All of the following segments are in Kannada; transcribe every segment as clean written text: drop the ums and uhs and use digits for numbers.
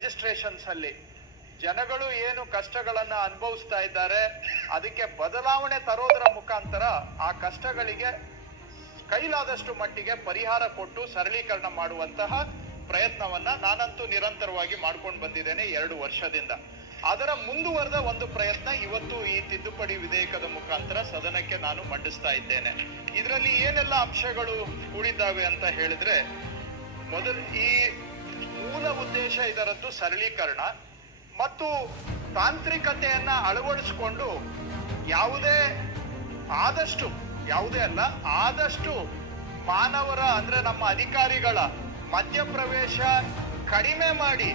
ರಿಜಿಸ್ಟ್ರೇಷನ್ಸ್ ಅಲ್ಲಿ ಜನಗಳು ಏನು ಕಷ್ಟಗಳನ್ನ ಅನುಭವಿಸ್ತಾ ಇದ್ದಾರೆ, ಅದಕ್ಕೆ ಬದಲಾವಣೆ ತರೋದರ ಮುಖಾಂತರ ಆ ಕಷ್ಟಗಳಿಗೆ ಕೈಲಾದಷ್ಟು ಮಟ್ಟಿಗೆ ಪರಿಹಾರ ಕೊಟ್ಟು ಸರಳೀಕರಣ ಮಾಡುವಂತಹ ಪ್ರಯತ್ನವನ್ನ ನಾನಂತೂ ನಿರಂತರವಾಗಿ ಮಾಡ್ಕೊಂಡು ಬಂದಿದ್ದೇನೆ 2 ವರ್ಷದಿಂದ. ಅದರ ಮುಂದುವರೆದ ಒಂದು ಪ್ರಯತ್ನ ಇವತ್ತು ಈ ತಿದ್ದುಪಡಿ ವಿಧೇಯಕದ ಮುಖಾಂತರ ಸದನಕ್ಕೆ ನಾನು ಮಂಡಿಸ್ತಾ ಇದ್ದೇನೆ. ಇದರಲ್ಲಿ ಏನೆಲ್ಲ ಅಂಶಗಳು ಕೂಡಿದ್ದಾವೆ ಅಂತ ಹೇಳಿದ್ರೆ, ಮೊದಲು ಈ ಮೂಲ ಉದ್ದೇಶ ಇದರದ್ದು ಸರಳೀಕರಣ ಮತ್ತು ತಾಂತ್ರಿಕತೆಯನ್ನ ಅಳವಡಿಸಿಕೊಂಡು ಆದಷ್ಟು ಮಾನವರ ಅಂದ್ರೆ ನಮ್ಮ ಅಧಿಕಾರಿಗಳ ಮಧ್ಯಪ್ರವೇಶ ಕಡಿಮೆ ಮಾಡಿ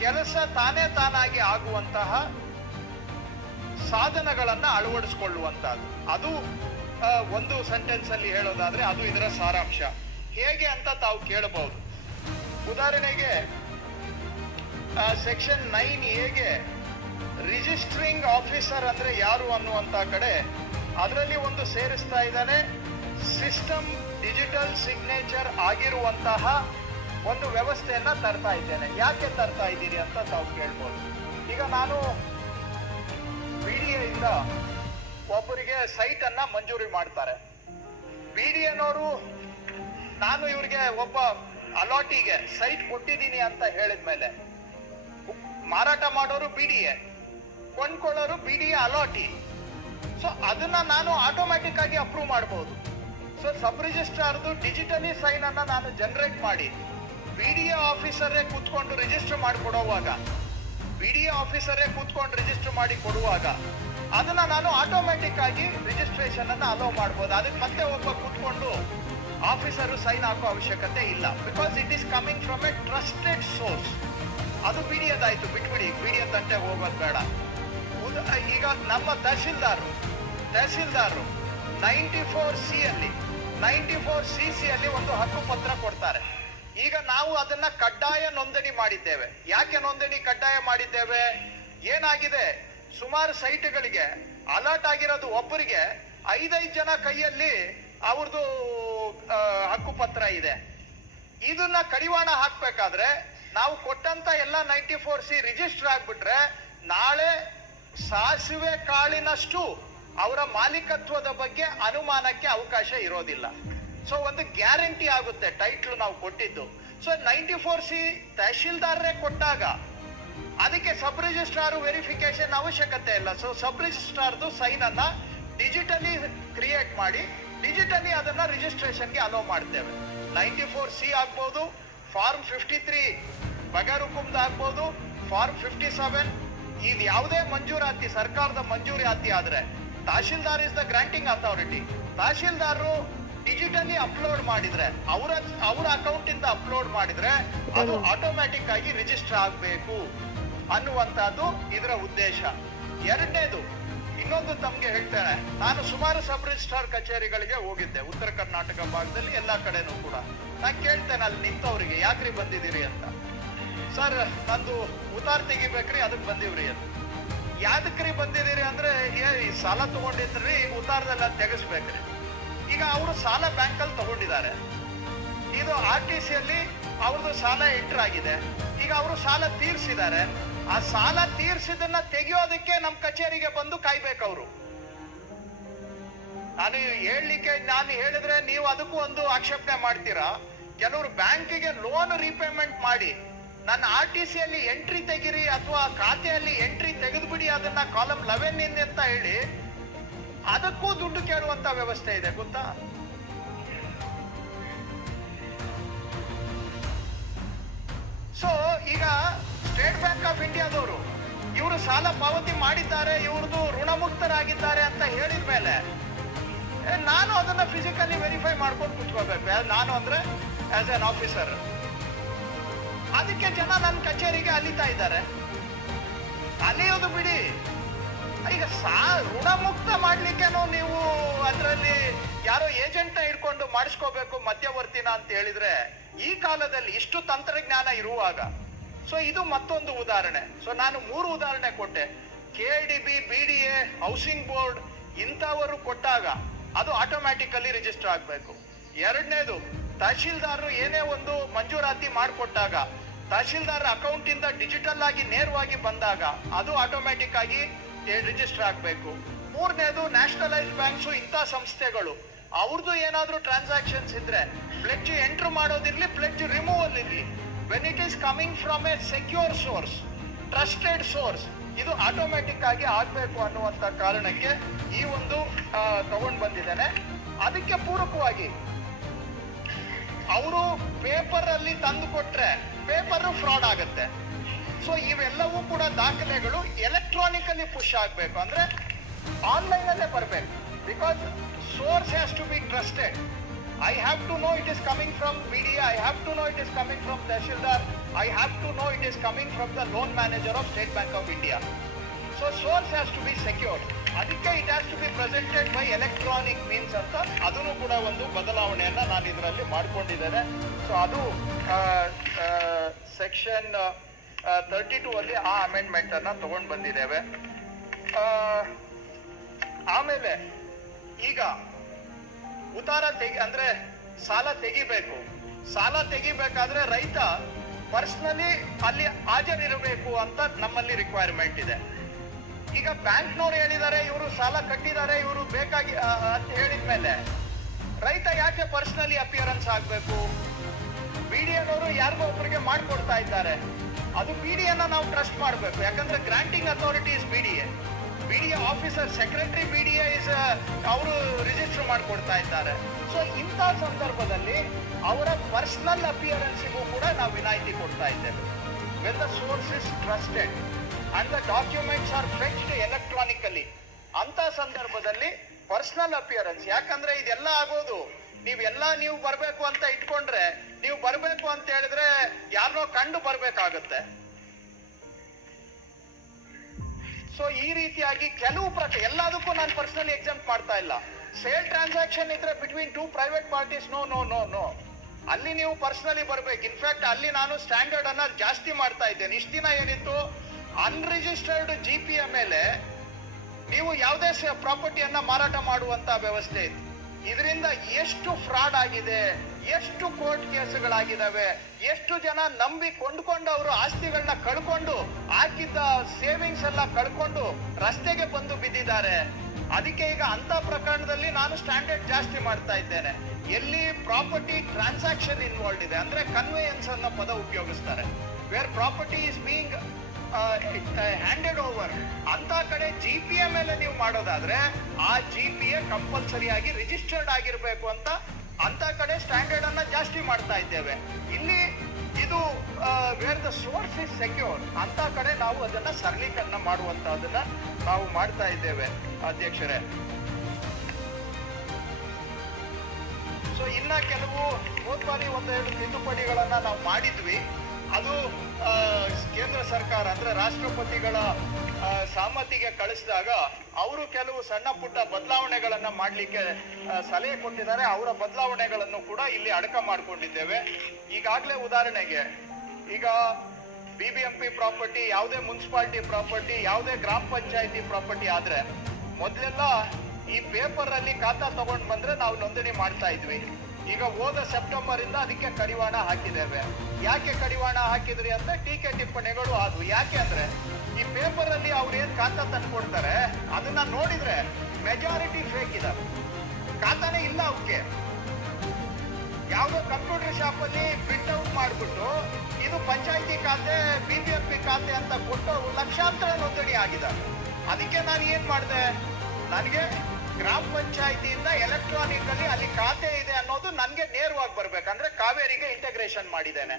ಕೆಲಸ ತಾನಾಗಿ ಆಗುವಂತಹ ಸಾಧನಗಳನ್ನ ಅಳವಡಿಸಿಕೊಳ್ಳುವಂತಹದ್ದು. ಅದು ಒಂದು ಸೆಂಟೆನ್ಸ್ ಅಲ್ಲಿ ಹೇಳೋದಾದ್ರೆ ಅದು ಇದರ ಸಾರಾಂಶ. ಹೇಗೆ ಅಂತ ತಾವು ಕೇಳಬಹುದು. ಉದಾಹರಣೆಗೆ ಸೆಕ್ಷನ್ 9A ರಿಜಿಸ್ಟ್ರಿಂಗ್ ಆಫೀಸರ್ ಅಂದ್ರೆ ಯಾರು ಅನ್ನುವಂತ ಕಡೆ ಅದರಲ್ಲಿ ಒಂದು ಸೇರಿಸ್ತಾ ಇದ್ದಾನೆ, ಸಿಸ್ಟಮ್ ಡಿಜಿಟಲ್ ಸಿಗ್ನೇಚರ್ ಆಗಿರುವಂತಹ ಒಂದು ವ್ಯವಸ್ಥೆಯನ್ನ ತರ್ತಾ ಇದ್ದೇನೆ. ಯಾಕೆ ತರ್ತಾ ಇದ್ದೀರಿ ಅಂತ ತಾವು ಕೇಳ್ಬೋದು. ಈಗ ನಾನು BDA ಇಂದ ಒಬ್ಬರಿಗೆ ಸೈಟ್ ಅನ್ನ ಮಂಜೂರಿ ಮಾಡ್ತಾರೆ. BDAನವರು ನಾನು ಇವ್ರಿಗೆ ಒಬ್ಬ ಅಲಾಟಿಗೆ ಸೈಟ್ ಕೊಟ್ಟಿದ್ದೀನಿ ಅಂತ ಹೇಳಿದ್ಮೇಲೆ ಮಾರಾಟ ಮಾಡೋರು BDA, ಕೊಂಡ್ಕೊಳ್ಳೋರು BDA ಅಲಾಟಿ. ಸೊ ಅದನ್ನ ನಾನು ಆಟೋಮ್ಯಾಟಿಕ್ ಆಗಿ ಅಪ್ರೂವ್ ಮಾಡಬಹುದು. ಸೊ ಸಬ್ ರಿಜಿಸ್ಟ್ರಾರ್ದು ಡಿಜಿಟಲಿ ಸೈನ್ ಅನ್ನ ನಾನು ಜನರೇಟ್ ಮಾಡಿ BDA ಆಫೀಸರೇ ಕೂತ್ಕೊಂಡು ರಿಜಿಸ್ಟರ್ ಮಾಡಿಕೊಡುವಾಗ ರಿಜಿಸ್ಟರ್ ಮಾಡಿ ಕೊಡುವಾಗ ಅದನ್ನ ನಾನು ಆಟೋಮ್ಯಾಟಿಕ್ ಆಗಿ ರಿಜಿಸ್ಟ್ರೇಷನ್ ಅನ್ನ ಅಲೋ ಮಾಡಬಹುದು. ಅದಕ್ಕೆ ಮತ್ತೆ ಒಬ್ಬ ಕೂತ್ಕೊಂಡು ಆಫೀಸರು ಸೈನ್ ಹಾಕೋ ಅವಶ್ಯಕತೆ ಇಲ್ಲ. Because it is coming from A trusted source. ಅದು BDAದಾಯ್ತು, ಬಿಟ್ಬಿಡಿ, BDA ತಂಟೆ ಹೋಗೋದು ಬೇಡ. ಈಗ ನಮ್ಮ ತಹಶೀಲ್ದಾರರು 94CC ಅಲ್ಲಿ ಒಂದು ಹಕ್ಕು ಪತ್ರ ಕೊಡ್ತಾರೆ. ಈಗ ನಾವು ಅದನ್ನ ಕಡ್ಡಾಯ ನೋಂದಣಿ ಮಾಡಿದ್ದೇವೆ. ಯಾಕೆ ನೋಂದಣಿ ಕಡ್ಡಾಯ ಮಾಡಿದ್ದೇವೆ? ಏನಾಗಿದೆ, ಸುಮಾರು ಸೈಟ್ಗಳಿಗೆ ಅಲರ್ಟ್ ಆಗಿರೋದು ಒಬ್ಬರಿಗೆ 5 ಜನ ಕೈಯಲ್ಲಿ ಅವ್ರದ್ದು ಹಕ್ಕು ಪತ್ರ ಇದೆ. ಇದನ್ನ ಕಡಿವಾಣ ಹಾಕ್ಬೇಕಾದ್ರೆ ನಾವು ಕೊಟ್ಟಂತ ಎಲ್ಲ 94C ರಿಜಿಸ್ಟರ್ ಆಗ್ಬಿಟ್ರೆ ನಾಳೆ ಸಾಸಿವೆ ಕಾಳಿನಷ್ಟು ಅವರ ಮಾಲೀಕತ್ವದ ಬಗ್ಗೆ ಅನುಮಾನಕ್ಕೆ ಅವಕಾಶ ಇರೋದಿಲ್ಲ. ಸೊ ಒಂದು ಗ್ಯಾರಂಟಿ ಆಗುತ್ತೆ ಟೈಟ್ಲ್ ನಾವು ಕೊಟ್ಟಿದ್ದು. ಸೊ 94C ತಹಶೀಲ್ದಾರರೇ ಕೊಟ್ಟಾಗ ಅದಕ್ಕೆ ಸಬ್ ರಿಜಿಸ್ಟ್ರಾರ್ ವೆರಿಫಿಕೇಶನ್ ಅವಶ್ಯಕತೆ ಇಲ್ಲ. ಸೊ ಸಬ್ ರಿಜಿಸ್ಟ್ರಾರ್ದು ಸೈನ್ ಅನ್ನ ಡಿಜಿಟಲಿ ಕ್ರಿಯೇಟ್ ಮಾಡಿ ಡಿಜಿಟಲಿ ಅದನ್ನ ರಿಜಿಸ್ಟ್ರೇಷನ್ಗೆ ಅಲೋ ಮಾಡ್ತೇವೆ. 94C ಆಗ್ಬೋದು, ಫಾರ್ಮ್ 53 ಬಗರುಕುಂದ ಆಗ್ಬೋದು, ಫಾರ್ಮ್ 57 ಇದು ಯಾವುದೇ ಮಂಜೂರಾತಿ ಸರ್ಕಾರದ ಮಂಜೂರಾತಿ ಆದ್ರೆ tahsildar is the granting authority. ತಹಶೀಲ್ದಾರರು ಡಿಜಿಟಲಿ ಅಪ್ಲೋಡ್ ಮಾಡಿದ್ರೆ ಅವರ ಅಕೌಂಟ್ ಇಂದ ಅಪ್ಲೋಡ್ ಮಾಡಿದ್ರೆ ಅದು ಆಟೋಮ್ಯಾಟಿಕ್ ಆಗಿ ರಿಜಿಸ್ಟರ್ ಆಗಬೇಕು ಅನ್ನುವಂತಹದ್ದು ಇದರ ಉದ್ದೇಶ. ಎರಡನೇದು ಇನ್ನೊಂದು ತಮ್ಗೆ ಹೇಳ್ತೇನೆ, ನಾನು ಸುಮಾರು ಸಬ್ ರಿಜಿಸ್ಟ್ರಾರ್ ಕಚೇರಿಗಳಿಗೆ ಹೋಗಿದ್ದೆ ಉತ್ತರ ಕರ್ನಾಟಕ ಭಾಗದಲ್ಲಿ, ಎಲ್ಲಾ ಕಡೆನೂ ಕೂಡ. ನಾನು ಕೇಳ್ತೇನೆ ಅಲ್ಲಿ ನಿಂತವ್ರಿಗೆ, ಯಾಕ್ರಿ ಬಂದಿದ್ದೀರಿ ಅಂತ. ಸರ್ ನಂದು ಉತ್ತಾರ ತೆಗಿಬೇಕ್ರಿ, ಅದಕ್ಕೆ ಬಂದಿವ್ರಿ ಅಂತ. ಯಾದಕ್ರಿ ಬಂದಿದ್ದೀರಿ ಅಂದ್ರೆ ಸಾಲ ತಗೊಂಡಿದ್ರಿ, ಈಗ ಉತ್ತಾರದಲ್ಲ ತೆಗೆಸ್ಬೇಕ್ರಿ. ಈಗ ಅವರು ಸಾಲ ಬ್ಯಾಂಕಲ್ಲಿ ತಗೊಂಡಿದ್ದಾರೆ, ಇದು RTC ಅಲ್ಲಿ ಅವ್ರದ್ದು ಸಾಲ ಎಂಟರ್ ಆಗಿದೆ. ಈಗ ಅವರು ಸಾಲ ತೀರ್ಸಿದ್ದಾರೆ. ಆ ಸಾಲ ತೀರ್ಸಿದನ್ನ ತೆಗೆಯೋದಕ್ಕೆ ನಮ್ಮ ಕಚೇರಿಗೆ ಬಂದು ಕಾಯ್ಬೇಕು ಅವರು. ನಾನು ಹೇಳಿದ್ರೆ ನೀವು ಅದಕ್ಕೂ ಒಂದು ಆಕ್ಷೇಪಣೆ ಮಾಡ್ತೀರಾ. ಕೆಲವರು ಬ್ಯಾಂಕಿಗೆ ಲೋನ್ ರೀಪೇಮೆಂಟ್ ಮಾಡಿ ನನ್ನ RTC ಅಲ್ಲಿ ಎಂಟ್ರಿ ತೆಗಿರಿ ಅಥವಾ ಖಾತೆಯಲ್ಲಿ ಎಂಟ್ರಿ ತೆಗೆದುಬಿಡಿ ಅದನ್ನ ಕಾಲಮ್ 11 ಅಂತ ಹೇಳಿ ಅದಕ್ಕೂ ದುಡ್ಡು ಕೇಳುವಂತ ವ್ಯವಸ್ಥೆ ಇದೆ, ಗೊತ್ತಾ? ಸೊ ಈಗ ಸ್ಟೇಟ್ ಬ್ಯಾಂಕ್ ಆಫ್ ಇಂಡಿಯಾದವರು ಇವರು ಸಾಲ ಪಾವತಿ ಮಾಡಿದ್ದಾರೆ, ಇವ್ರದ್ದು ಋಣಮುಕ್ತರಾಗಿದ್ದಾರೆ ಅಂತ ಹೇಳಿದ ಮೇಲೆ ನಾನು ಅದನ್ನ ಫಿಸಿಕಲಿ ವೆರಿಫೈ ಮಾಡ್ಕೊಂಡು ಕುತ್ಕೋಬೇಕು. ನಾನು ಅಂದ್ರೆ ಆಸ್ ಎನ್ ಆಫೀಸರ್. ಅದಕ್ಕೆ ಜನ ನನ್ನ ಕಚೇರಿಗೆ ಅಲಿತಾ ಇದ್ದಾರೆ. ಅಲಿಯೋದು ಬಿಡಿ, ಈಗ ಋಣಮುಕ್ತ ಮಾಡ್ಲಿಕ್ಕೇನೋ ನೀವು ಅದರಲ್ಲಿ ಯಾರೋ ಏಜೆಂಟ್ ನ ಇಟ್ಕೊಂಡು ಮಾಡಿಸ್ಕೋಬೇಕು ಮಧ್ಯವರ್ತಿನ ಅಂತ ಹೇಳಿದ್ರೆ ಈ ಕಾಲದಲ್ಲಿ ಇಷ್ಟು ತಂತ್ರಜ್ಞಾನ ಇರುವಾಗ. ಸೊ ಇದು ಮತ್ತೊಂದು ಉದಾಹರಣೆ. ಸೊ ನಾನು 3 ಉದಾಹರಣೆ ಕೊಟ್ಟೆ. KIDB, BDA, ಹೌಸಿಂಗ್ ಬೋರ್ಡ್ ಇಂಥವರು ಕೊಟ್ಟಾಗ ಅದು ಆಟೋಮ್ಯಾಟಿಕಲಿ ರಿಜಿಸ್ಟರ್ ಆಗಬೇಕು. ಎರಡನೇದು, ತಹಶೀಲ್ದಾರರು ಏನೇ ಒಂದು ಮಂಜೂರಾತಿ ಮಾಡಿಕೊಟ್ಟಾಗ ತಹಶೀಲ್ದಾರ್ ಅಕೌಂಟ್ ಇಂದ ಡಿಜಿಟಲ್ ಆಗಿ ನೇರವಾಗಿ ಬಂದಾಗ ಅದು ಆಟೋಮ್ಯಾಟಿಕ್ ಆಗಿ ರಿಜಿಸ್ಟರ್ ಆಗಬೇಕು. ಮೂರನೇದು ನ್ಯಾಷನಲೈಸ್ ಬ್ಯಾಂಕ್ಸ್ ಇಂಥ ಸಂಸ್ಥೆಗಳು ಅವ್ರದ್ದು ಏನಾದ್ರೂ ಟ್ರಾನ್ಸಾಕ್ಷನ್ಸ್ ಇದ್ರೆ ಪ್ಲೆಡ್ಜ್ ಎಂಟ್ರ್ ಮಾಡೋದಿರ್ಲಿ, ಪ್ಲೆಡ್ಜ್ ರಿಮೂವಲ್ ಇರ್ಲಿ, when it is coming from A secure source, trusted source, ಇದು ಆಟೋಮ್ಯಾಟಿಕ್ ಆಗಿ ಆಗ್ಬೇಕು ಅನ್ನುವಂತ ಕಾರಣಕ್ಕೆ ಈ ಒಂದು ತಗೊಂಡ್ ಬಂದಿದ್ದೇನೆ. ಅದಕ್ಕೆ ಪೂರಕವಾಗಿ ಅವರು ಪೇಪರ್ ಅಲ್ಲಿ ತಂದು ಕೊಟ್ರೆ ಪೇಪರ್ ಫ್ರಾಡ್ ಆಗುತ್ತೆ. ಸೊ ಇವೆಲ್ಲವೂ ಕೂಡ ದಾಖಲೆಗಳು ಎಲೆಕ್ಟ್ರಾನಿಕಲಿ ಪುಷ್ ಆಗಬೇಕು, ಅಂದ್ರೆ ಆನ್ಲೈನ್ ಅಲ್ಲೇ ಬರಬೇಕು. Because source has to be trusted. I have to know it is coming from BDA, I have to know it is coming from tahsildar, I have to know it is coming from the loan manager of State Bank of India. So source has to be secure. ಅದಕ್ಕೆ it has to be presented by electronic means ಅಂತ ಅದನ್ನು ಕೂಡ ಒಂದು ಬದಲಾವಣೆಯನ್ನ ನಾನು ಇದರಲ್ಲಿ ಮಾಡ್ಕೊಂಡಿದ್ದೇನೆ. ಸೊ ಅದು ಸೆಕ್ಷನ್ 32 ಅಲ್ಲಿ ಆ ಅಮೆಂಡ್ಮೆಂಟ್ ಅನ್ನ ತಗೊಂಡು ಬಂದಿದ್ದೇವೆ. ಆಮೇಲೆ ಈಗ ಉತ್ತಾರ ಅಂದ್ರೆ ಸಾಲ ತೆಗಿಬೇಕು. ಸಾಲ ತೆಗಿಬೇಕಾದ್ರೆ ರೈತ ಪರ್ಸನಲಿ ಅಲ್ಲಿ ಹಾಜರಿರಬೇಕು ಅಂತ ನಮ್ಮಲ್ಲಿ ರಿಕ್ವೈರ್ಮೆಂಟ್ ಇದೆ. ಈಗ ಬ್ಯಾಂಕ್ನವ್ರು ಹೇಳಿದ್ದಾರೆ ಇವರು ಸಾಲ ಕಟ್ಟಿದ್ದಾರೆ, ಇವರು ಬೇಕಾಗಿ ಅಂತ ಹೇಳಿದ್ಮೇಲೆ ರೈತ ಯಾಕೆ ಪರ್ಸನಲಿ ಅಪಿಯರೆನ್ಸ್ ಆಗ್ಬೇಕು? BDAನವರು ಯಾರಿಗೋ ಒಬ್ಬರಿಗೆ ಮಾಡ್ಕೊಡ್ತಾ ಇದ್ದಾರೆ, ಅದು BDAನ ನಾವು ಟ್ರಸ್ಟ್ ಮಾಡಬೇಕು. ಯಾಕಂದ್ರೆ granting authority is BDA officer, secretary BDA is ಅವರು ರಿಜಿಸ್ಟರ್ ಮಾಡ್ಕೊಡ್ತಾ ಇದ್ದಾರೆ. ಸೊ ಇಂಥ ಸಂದರ್ಭದಲ್ಲಿ ಅವರ ಪರ್ಸನಲ್ ಅಪಿಯರೆನ್ಸಿಗೂ ಕೂಡ ನಾವು ವಿನಾಯಿತಿ ಕೊಡ್ತಾ ಇದ್ದೇವೆ. When the source is trusted and the documents are fetched electronically, ಅಂತ ಸಂದರ್ಭದಲ್ಲಿ ಪರ್ಸನಲ್ ಅಪಿಯರೆನ್ಸ್. ಯಾಕಂದ್ರೆ ಇದೆಲ್ಲ ಆಗೋದು ನೀವು ಬರ್ಬೇಕು ಅಂತ ಇಟ್ಕೊಂಡ್ರೆ, ನೀವು ಬರ್ಬೇಕು ಅಂತ ಹೇಳಿದ್ರೆ ಯಾರನ್ನೋ ಕಂಡು ಬರ್ಬೇಕಾಗತ್ತೆ. ಸೊ ಈ ರೀತಿಯಾಗಿ ಕೆಲವು ಎಲ್ಲದಕ್ಕೂ ನಾನು ಪರ್ಸನಲಿ ಎಕ್ಸಾಮ್ಟ್ ಮಾಡ್ತಾ ಇಲ್ಲ. ಸೇಲ್ ಟ್ರಾನ್ಸಾಕ್ಷನ್ ಇದ್ರೆ ಬಿಟ್ವೀನ್ 2 ಪ್ರೈವೇಟ್ ಪಾರ್ಟೀಸ್, ನೋ, ಅಲ್ಲಿ ನೀವು ಪರ್ಸನಲಿ ಬರ್ಬೇಕು. ಇನ್ಫ್ಯಾಕ್ಟ್ ಅಲ್ಲಿ ನಾನು ಸ್ಟ್ಯಾಂಡರ್ಡ್ ಅನ್ನ ಜಾಸ್ತಿ ಮಾಡ್ತಾ ಇದ್ದೇನೆ. ಇಷ್ಟ ದಿನ ಏನಿತ್ತು, ಅನ್ರಿಜಿಸ್ಟರ್ಡ್ GPA ಮೇಲೆ ನೀವು ಯಾವುದೇ ಪ್ರಾಪರ್ಟಿಯನ್ನ ಮಾರಾಟ ಮಾಡುವಂತ ವ್ಯವಸ್ಥೆ ಇತ್ತು. ಇದರಿಂದ ಎಷ್ಟು ಫ್ರಾಡ್ ಆಗಿದೆ, ಎಷ್ಟು ಕೋರ್ಟ್ ಕೇಸುಗಳಾಗಿದ್ದಾವೆ, ಎಷ್ಟು ಜನ ನಂಬಿ ಕೊಂಡ್ಕೊಂಡು ಅವರು ಆಸ್ತಿಗಳನ್ನ ಕಳ್ಕೊಂಡು ಹಾಕಿದ್ದ ಸೇವಿಂಗ್ಸ್ ಎಲ್ಲ ಕಳ್ಕೊಂಡು ರಸ್ತೆಗೆ ಬಂದು ಬಿದ್ದಿದ್ದಾರೆ. ಅದಕ್ಕೆ ಈಗ ಅಂತ ಪ್ರಕರಣದಲ್ಲಿ ನಾನು ಸ್ಟ್ಯಾಂಡರ್ಡ್ ಜಾಸ್ತಿ ಮಾಡ್ತಾ ಇದ್ದೇನೆ. ಎಲ್ಲಿ ಪ್ರಾಪರ್ಟಿ ಟ್ರಾನ್ಸಾಕ್ಷನ್ ಇನ್ವಾಲ್ವ್ ಇದೆ, ಅಂದ್ರೆ ಕನ್ವೇಯನ್ಸ್ ಅನ್ನೋ ಪದ ಉಪಯೋಗಿಸ್ತಾರೆ, where property is being handed over, ಅಂತ ಕಡೆ GPA ಮೇಲೆ ನೀವು ಮಾಡೋದಾದ್ರೆ ಆ GPA ಕಂಪಲ್ಸರಿ ಆಗಿ ರಿಜಿಸ್ಟರ್ಡ್ ಆಗಿರ್ಬೇಕು ಅಂತ ಕಡೆ ಸ್ಟ್ಯಾಂಡರ್ಡ್ ಅನ್ನ ಜಾಸ್ತಿ ಮಾಡ್ತಾ ಇದ್ದೇವೆ. ಇಲ್ಲಿ ಇದು where the source is secure, ಅಂತ ಕಡೆ ನಾವು ಅದನ್ನ ಸರಳೀಕರಣ ಮಾಡುವಂತಹದನ್ನ ನಾವು ಮಾಡ್ತಾ ಇದ್ದೇವೆ ಅಧ್ಯಕ್ಷರೇ. ಸೊ ಇನ್ನ ಕೆಲವು ಹೋದ್ಬಾರಿ 1-2 ತಿದ್ದುಪಡಿಗಳನ್ನ ನಾವು ಮಾಡಿದ್ವಿ. ಅದು ಕೇಂದ್ರ ಸರ್ಕಾರ ಅಂದ್ರೆ ರಾಷ್ಟ್ರಪತಿಗಳ ಸಮ್ಮತಿಗೆ ಕಳಿಸಿದಾಗ ಅವರು ಕೆಲವು ಸಣ್ಣ ಪುಟ್ಟ ಬದಲಾವಣೆಗಳನ್ನ ಮಾಡ್ಲಿಕ್ಕೆ ಸಲಹೆ ಕೊಟ್ಟಿದ್ದಾರೆ. ಅವರ ಬದಲಾವಣೆಗಳನ್ನು ಕೂಡ ಇಲ್ಲಿ ಅಡಕ ಮಾಡ್ಕೊಂಡಿದ್ದೇವೆ. ಈಗಾಗಲೇ ಉದಾಹರಣೆಗೆ ಈಗ BBMP ಪ್ರಾಪರ್ಟಿ, ಯಾವುದೇ ಮುನ್ಸಿಪಾಲಿಟಿ ಪ್ರಾಪರ್ಟಿ, ಯಾವುದೇ ಗ್ರಾಮ ಪಂಚಾಯತಿ ಪ್ರಾಪರ್ಟಿ ಆದ್ರೆ ಮೊದಲೆಲ್ಲ ಈ ಪೇಪರ್ ಅಲ್ಲಿ ಖಾತಾ ತಗೊಂಡ್ ಬಂದ್ರೆ ನಾವು ನೋಂದಣಿ ಮಾಡ್ತಾ ಇದ್ವಿ. ಈಗ ಹೋದ ಸೆಪ್ಟೆಂಬರ್ ಇಂದ ಅದಕ್ಕೆ ಕಡಿವಾಣ ಹಾಕಿದ್ದೇವೆ. ಯಾಕೆ ಕಡಿವಾಣ ಹಾಕಿದ್ರಿ ಅಂತ ಟೀಕೆ ಟಿಪ್ಪಣಿಗಳು ಆದ್ವು. ಯಾಕೆ ಅಂದ್ರೆ ಈ ಪೇಪರ್ ಅಲ್ಲಿ ಅವ್ರು ಏನ್ ಖಾತಾ ತಂದು ಕೊಡ್ತಾರೆ ಅದನ್ನ ನೋಡಿದ್ರೆ ಮೆಜಾರಿಟಿ ಫೇಕ್ ಇದಾವೆ, ಖಾತಾನೇ ಇಲ್ಲ ಅವಕ್ಕೆ. ಯಾವುದೋ ಕಂಪ್ಯೂಟರ್ ಶಾಪ್ ಅಲ್ಲಿ ಪ್ರಿಂಟ್ ಔಟ್ ಮಾಡ್ಬಿಟ್ಟು ಇದು ಪಂಚಾಯತಿ ಖಾತೆ, BBMP ಖಾತೆ ಅಂತ ಕೊಟ್ಟು ಲಕ್ಷಾಂತರ ನೋಂದಣಿ ಆಗಿದ್ದಾರೆ. ಅದಕ್ಕೆ ನಾನು ಏನ್ ಮಾಡಿದೆ, ನನಗೆ ಗ್ರಾಮ ಪಂಚಾಯತಿಯಿಂದ ಎಲೆಕ್ಟ್ರಾನಿಕ್ ಅಲ್ಲಿ ಅಲ್ಲಿ ಖಾತೆ ಇದೆ ಅನ್ನೋದು ನನ್ಗೆ ನೇರವಾಗಿ ಬರ್ಬೇಕಂದ್ರೆ ಕಾವೇರಿಗೆ ಇಂಟಗ್ರೇಷನ್ ಮಾಡಿದ್ದೇನೆ,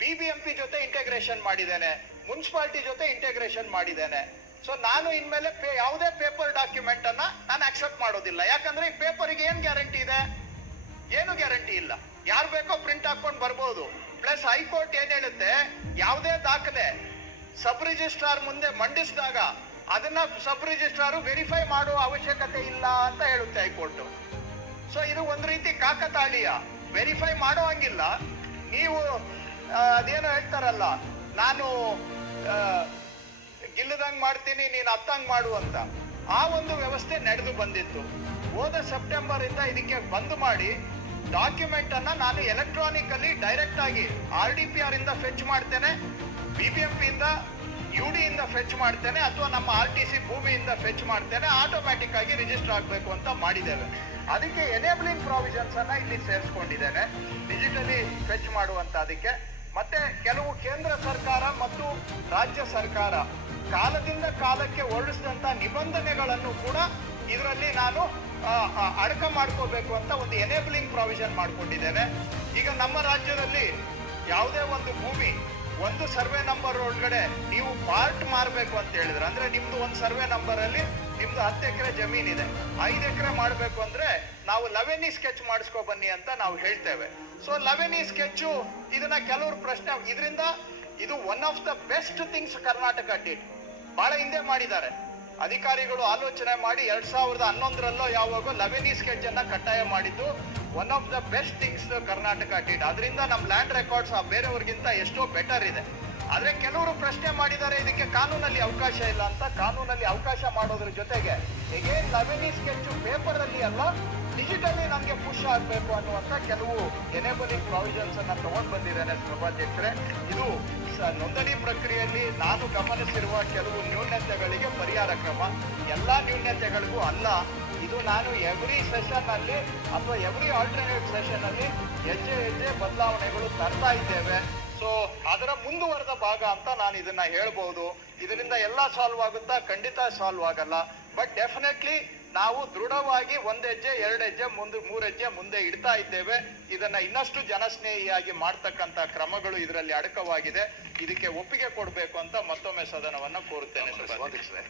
BBMP ಜೊತೆ ಇಂಟಗ್ರೇಷನ್ ಮಾಡಿದ್ದೇನೆ, ಮುನ್ಸಿಪಾಲಿಟಿ ಜೊತೆ ಇಂಟಗ್ರೇಷನ್ ಮಾಡಿದ್ದೇನೆ. ಸೊ ನಾನು ಇನ್ಮೇಲೆ ಯಾವುದೇ ಪೇಪರ್ ಡಾಕ್ಯುಮೆಂಟ್ ಅನ್ನ ನಾನು ಅಕ್ಸೆಪ್ಟ್ ಮಾಡೋದಿಲ್ಲ. ಯಾಕಂದ್ರೆ ಈ ಪೇಪರ್ಗೆ ಏನ್ ಗ್ಯಾರಂಟಿ ಇದೆ? ಏನು ಗ್ಯಾರಂಟಿ ಇಲ್ಲ. ಯಾರು ಬೇಕೋ ಪ್ರಿಂಟ್ ಹಾಕೊಂಡು ಬರ್ಬೋದು. ಪ್ಲಸ್ ಹೈಕೋರ್ಟ್ ಏನ್ ಹೇಳುತ್ತೆ, ಯಾವುದೇ ದಾಖಲೆ ಸಬ್ ರಿಜಿಸ್ಟ್ರಾರ್ ಮುಂದೆ ಮಂಡಿಸಿದಾಗ ಅದನ್ನ ಸಬ್ ರಿಜಿಸ್ಟ್ರಾರು ವೆರಿಫೈ ಮಾಡುವ ಅವಶ್ಯಕತೆ ಇಲ್ಲ ಅಂತ ಹೇಳುತ್ತೆ ಹೈಕೋರ್ಟ್. ಸೊ ಇದು ಒಂದು ರೀತಿ ಕಾಕತಾಳೀಯ, ವೆರಿಫೈ ಮಾಡೋ ಹಂಗಿಲ್ಲ. ನೀವು ಅದೇನೋ ಹೇಳ್ತಾರಲ್ಲ, ನಾನು ಗಿಲ್ಲದಂಗ್ ಮಾಡ್ತೀನಿ ನೀನು ಅತ್ತಂಗ್ ಮಾಡು ಅಂತ, ಆ ಒಂದು ವ್ಯವಸ್ಥೆ ನಡೆದು ಬಂದಿತ್ತು. ಹೋದ ಸೆಪ್ಟೆಂಬರ್ ಇಂದ ಇದಕ್ಕೆ ಬಂದ್ ಮಾಡಿ ಡಾಕ್ಯುಮೆಂಟ್ ಅನ್ನ ನಾನು ಎಲೆಕ್ಟ್ರಾನಿಕಲಿ ಡೈರೆಕ್ಟ್ ಆಗಿ RDPR ಇಂದ ಫೆಚ್ ಮಾಡ್ತೇನೆ, BBMP ಇಂದ UD ಇಂದ ಫೆಚ್ ಮಾಡ್ತೇನೆ, ಅಥವಾ ನಮ್ಮ RTC ಭೂಮಿಯಿಂದ ಫೆಚ್ ಮಾಡ್ತೇನೆ, ಆಟೋಮ್ಯಾಟಿಕ್ ಆಗಿ ರಿಜಿಸ್ಟರ್ ಆಗಬೇಕು ಅಂತ ಮಾಡಿದ್ದೇವೆ. ಅದಕ್ಕೆ ಎನೇಬಲಿಂಗ್ ಪ್ರಾವಿಷನ್ಸ್ ಅನ್ನ ಇಲ್ಲಿ ಸೇರಿಸ್ಕೊಂಡಿದ್ದೇನೆ, ಡಿಜಿಟಲಿ ಫೆಚ್ ಮಾಡುವಂತ. ಅದಕ್ಕೆ ಮತ್ತೆ ಕೆಲವು ಕೇಂದ್ರ ಸರ್ಕಾರ ಮತ್ತು ರಾಜ್ಯ ಸರ್ಕಾರ ಕಾಲದಿಂದ ಕಾಲಕ್ಕೆ ಹೊರಡಿಸಿದಂತ ನಿಬಂಧನೆಗಳನ್ನು ಕೂಡ ಇದರಲ್ಲಿ ನಾನು ಅಡಕ ಮಾಡ್ಕೋಬೇಕು ಅಂತ ಒಂದು ಎನೇಬಲಿಂಗ್ ಪ್ರಾವಿಷನ್ ಮಾಡ್ಕೊಂಡಿದ್ದೇನೆ. ಈಗ ನಮ್ಮ ರಾಜ್ಯದಲ್ಲಿ ಯಾವುದೇ ಒಂದು ಭೂಮಿ ಒಂದು ಸರ್ವೆ ನಂಬರ್ ಒಳಗಡೆ ನೀವು ಪಾರ್ಟ್ ಮಾರಬೇಕು ಅಂತ ಹೇಳಿದ್ರೆ, ಅಂದ್ರೆ ನಿಮ್ದು ಒಂದು ಸರ್ವೆ ನಂಬರ್ ಅಲ್ಲಿ ನಿಮ್ದು 10 ಎಕರೆ ಜಮೀನಿದೆ, 5 ಎಕರೆ ಮಾಡಬೇಕು ಅಂದ್ರೆ ನಾವು 11E ಸ್ಕೆಚ್ ಮಾಡಿಸ್ಕೊ ಬನ್ನಿ ಅಂತ ನಾವು ಹೇಳ್ತೇವೆ. ಸೊ 11E ಸ್ಕೆಚ್ ಇದನ್ನ ಕೆಲವರು ಪ್ರಶ್ನೆ, ಇದರಿಂದ ಇದು one of the best things Karnataka did. ಬಹಳ ಹಿಂದೆ ಮಾಡಿದ್ದಾರೆ ಅಧಿಕಾರಿಗಳು, ಆಲೋಚನೆ ಮಾಡಿ 2011ರಲ್ಲೋ ಯಾವಾಗೋ 11E ಸ್ಕೆಚ್ ಅನ್ನ ಕಡ್ಡಾಯ ಮಾಡಿದ್ದು one of the best things Karnataka did. ಅದರಿಂದ ನಮ್ಮ ಲ್ಯಾಂಡ್ ರೆಕಾರ್ಡ್ಸ್ ಬೇರೆಯವ್ರಿಗಿಂತ ಎಷ್ಟೋ ಬೆಟರ್ ಇದೆ. ಆದ್ರೆ ಕೆಲವರು ಪ್ರಶ್ನೆ ಮಾಡಿದ್ದಾರೆ ಇದಕ್ಕೆ ಕಾನೂನಲ್ಲಿ ಅವಕಾಶ ಇಲ್ಲ ಅಂತ. ಕಾನೂನಲ್ಲಿ ಅವಕಾಶ ಮಾಡೋದ್ರ ಜೊತೆಗೆ ಎಗೇನ್ 11E ಸ್ಕೆಚ್ ಪೇಪರ್ ಅಲ್ಲಿ ಅಲ್ಲ, ಡಿಜಿಟಲಿ ನಮಗೆ ಪುಷ್ ಆಗಬೇಕು ಅನ್ನುವಂತ ಕೆಲವು ಎನೇಬಲಿಂಗ್ ಪ್ರಾವಿಷನ್ಸ್ ಅನ್ನ ತಗೊಂಡ್ ಬಂದಿದ್ದೇನೆ ಸಭಾಧ್ಯಕ್ಷರೇ. ಇದು ನೋಂದಣಿ ಪ್ರಕ್ರಿಯೆಯಲ್ಲಿ ನಾನು ಗಮನಿಸಿರುವ ಕೆಲವು ನ್ಯೂನತೆಗಳಿಗೆ ಪರಿಹಾರ ಕ್ರಮ. ಎಲ್ಲಾ ನ್ಯೂನತೆಗಳಿಗೂ ಅಲ್ಲ, ಇದು ನಾನು ಎವ್ರಿ ಸೆಷನ್ ಅಲ್ಲಿ ಅಥವಾ ಎವ್ರಿ ಆಲ್ಟರ್ನೇಟ್ ಸೆಷನ್ ಅಲ್ಲಿ ಹೆಜ್ಜೆ ಬದಲಾವಣೆಗಳು ತರ್ತಾ ಇದ್ದೇವೆ. ಸೊ ಅದರ ಮುಂದುವರೆದ ಭಾಗ ಅಂತ ನಾನು ಇದನ್ನ ಹೇಳ್ಬಹುದು. ಇದರಿಂದ ಎಲ್ಲ ಸಾಲ್ವ್ ಆಗುತ್ತಾ? ಖಂಡಿತ ಸಾಲ್ವ್ ಆಗಲ್ಲ. ಬಟ್ ಡೆಫಿನೆಟ್ಲಿ ನಾವು ದೃಢವಾಗಿ 1 ಹೆಜ್ಜೆ 2 ಹೆಜ್ಜೆ ಮುಂದೆ 3 ಹೆಜ್ಜೆ ಮುಂದೆ ಇಡ್ತಾ ಇದ್ದೇವೆ. ಇದನ್ನ ಇನ್ನಷ್ಟು ಜನಸ್ನೇಹಿಯಾಗಿ ಮಾಡ್ತಕ್ಕಂತ ಕ್ರಮಗಳು ಇದರಲ್ಲಿ ಅಡಕವಾಗಿದೆ. ಇದಕ್ಕೆ ಒಪ್ಪಿಗೆ ಕೊಡಬೇಕು ಅಂತ ಮತ್ತೊಮ್ಮೆ ಸದನವನ್ನ ಕೋರುತ್ತೇನೆ ಸಭಾಧ್ಯಕ್ಷರೇ.